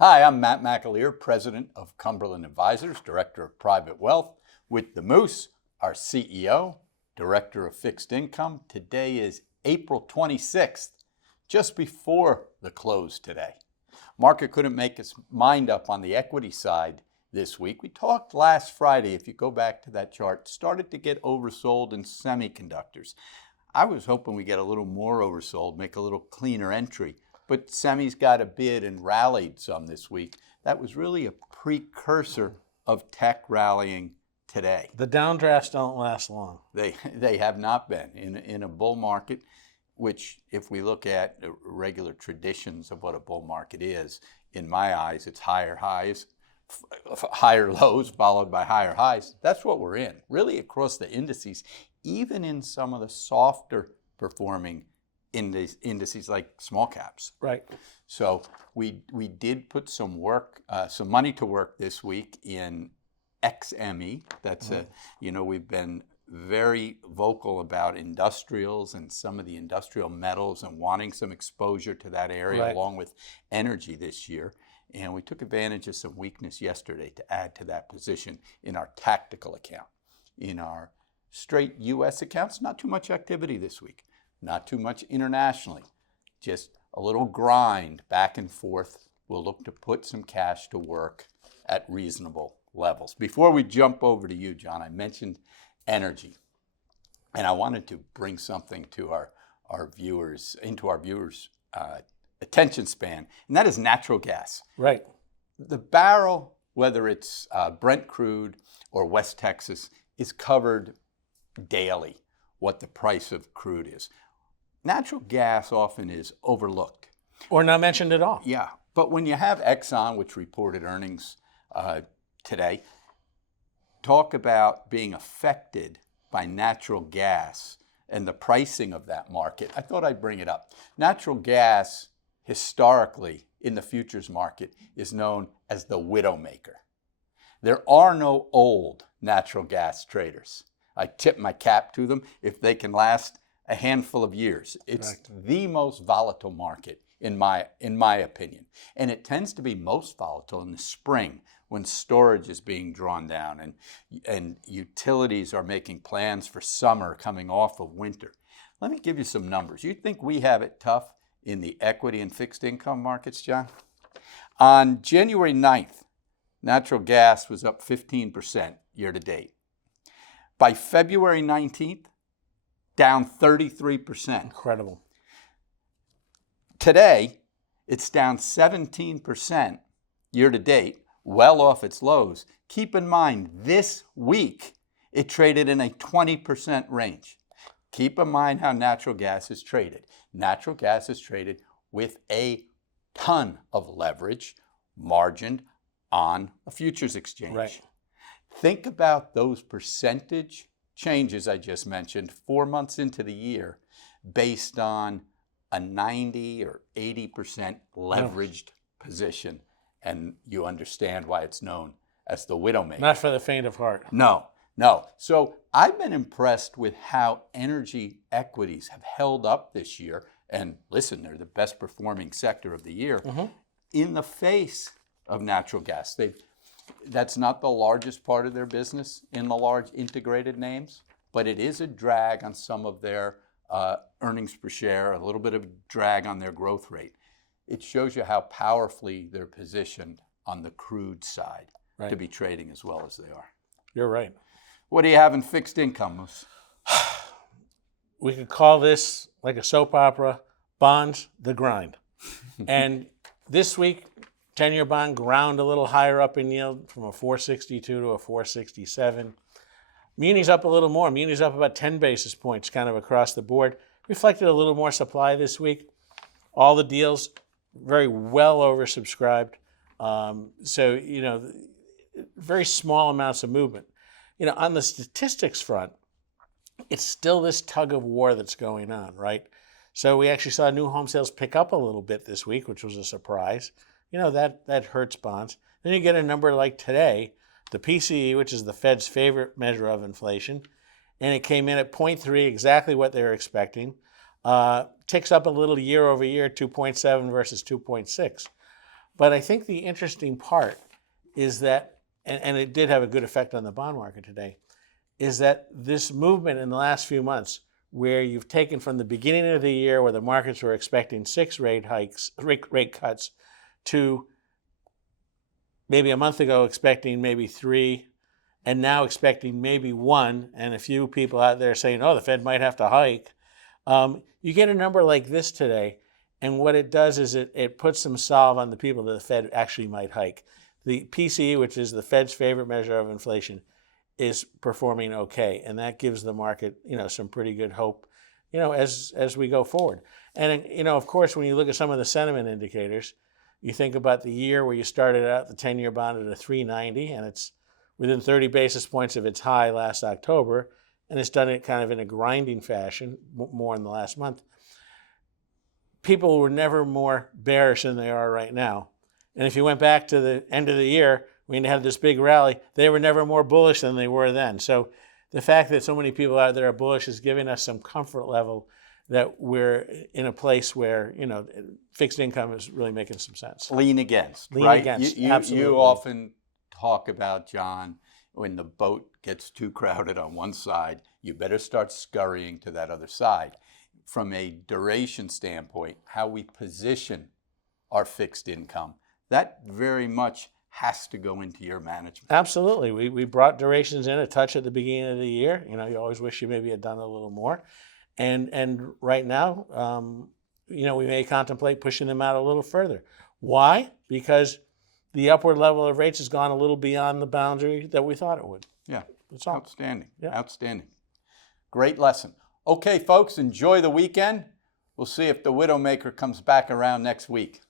Hi, I'm Matt McAleer, President of Cumberland Advisors, Director of Private Wealth, with the Moose, our CEO, Director of Fixed Income. Today is April 26th, just before the close today. Market couldn't make its mind up on the equity side this week. We talked last Friday, if you go back to that chart, started to get oversold in semiconductors. I was hoping we get a little more oversold, make a little cleaner entry. But semis got a bid and rallied some this week. That was really a precursor of tech rallying today. The downdrafts don't last long. They have not been. In a bull market, which if we look at regular traditions of what a bull market is, in my eyes, it's higher highs, higher lows followed by higher highs. That's what we're in, really across the indices, even in some of the softer performing indices like small caps. Right. So we did put some money to work this week in XME. That's we've been very vocal about industrials and some of the industrial metals and wanting some exposure to that area along with energy this year. And we took advantage of some weakness yesterday to add to that position in our tactical account. In our straight U.S. accounts, not too much activity this week. Not too much internationally, just a little grind back and forth. We'll look to put some cash to work at reasonable levels. Before we jump over to you, John, I mentioned energy, and I wanted to bring something to our viewers, attention span, and that is natural gas. Right. The barrel, whether it's Brent crude or West Texas, is covered daily, what the price of crude is. Natural gas often is overlooked. Or not mentioned at all. Yeah, but when you have Exxon, which reported earnings today, talk about being affected by natural gas and the pricing of that market, I thought I'd bring it up. Natural gas, historically, in the futures market, is known as the widowmaker. There are no old natural gas traders. I tip my cap to them if they can last a handful of years. It's the most volatile market in my opinion. And it tends to be most volatile in the spring when storage is being drawn down and utilities are making plans for summer coming off of winter. Let me give you some numbers. You think we have it tough in the equity and fixed income markets, John? On January 9th, natural gas was up 15% year to date. By February 19th, down 33%. Incredible. Today, it's down 17% year to date, well off its lows. Keep in mind, this week, it traded in a 20% range. Keep in mind how natural gas is traded. Natural gas is traded with a ton of leverage margined on a futures exchange. Right. Think about those percentage changes I just mentioned 4 months into the year based on a 90 or 80% leveraged position. And you understand why it's known as the widowmaker. Not for the faint of heart. No. So I've been impressed with how energy equities have held up this year. And listen, they're the best performing sector of the year in the face of natural gas. That's not the largest part of their business in the large integrated names, but it is a drag on some of their earnings per share, a little bit of drag on their growth rate. It shows you how powerfully they're positioned on the crude side to be trading as well as they are. You're right. What do you have in fixed income, Moose? We could call this, like a soap opera, bonds, the grind. And this week, 10-year bond ground a little higher up in yield from a 462 to a 467. Munis up a little more. Munis up about 10 basis points kind of across the board. Reflected a little more supply this week. All the deals very well oversubscribed. So, very small amounts of movement. On the statistics front, it's still this tug of war that's going on, right? So we actually saw new home sales pick up a little bit this week, which was a surprise. That hurts bonds. Then you get a number like today, the PCE, which is the Fed's favorite measure of inflation, and it came in at 0.3, exactly what they were expecting. Ticks up a little year over year, 2.7 versus 2.6. But I think the interesting part is that, and it did have a good effect on the bond market today, is that this movement in the last few months, where you've taken from the beginning of the year where the markets were expecting 6 rate cuts, to maybe a month ago expecting maybe 3, and now expecting maybe 1, and a few people out there saying, oh, the Fed might have to hike. You get a number like this today, and what it does is it puts some salve on the people that the Fed actually might hike. The PCE, which is the Fed's favorite measure of inflation, is performing okay, and that gives the market, some pretty good hope, as we go forward. And of course, when you look at some of the sentiment indicators, you think about the year where you started out the 10-year bond at a 390, and it's within 30 basis points of its high last October, and it's done it kind of in a grinding fashion, more in the last month. People were never more bearish than they are right now. And if you went back to the end of the year, when you had this big rally, they were never more bullish than they were then. So the fact that so many people out there are bullish is giving us some comfort level that we're in a place where, fixed income is really making some sense. Lean against, Lean right? against, You absolutely. often talk about, John, when the boat gets too crowded on one side, you better start scurrying to that other side. From a duration standpoint, how we position our fixed income, that very much has to go into your management. Absolutely. We brought durations in a touch at the beginning of the year. You always wish you maybe had done a little more. And right now, we may contemplate pushing them out a little further. Why? Because the upward level of rates has gone a little beyond the boundary that we thought it would. Yeah. That's all. Outstanding. Yeah. Outstanding. Great lesson. Okay, folks, enjoy the weekend. We'll see if the Widowmaker comes back around next week.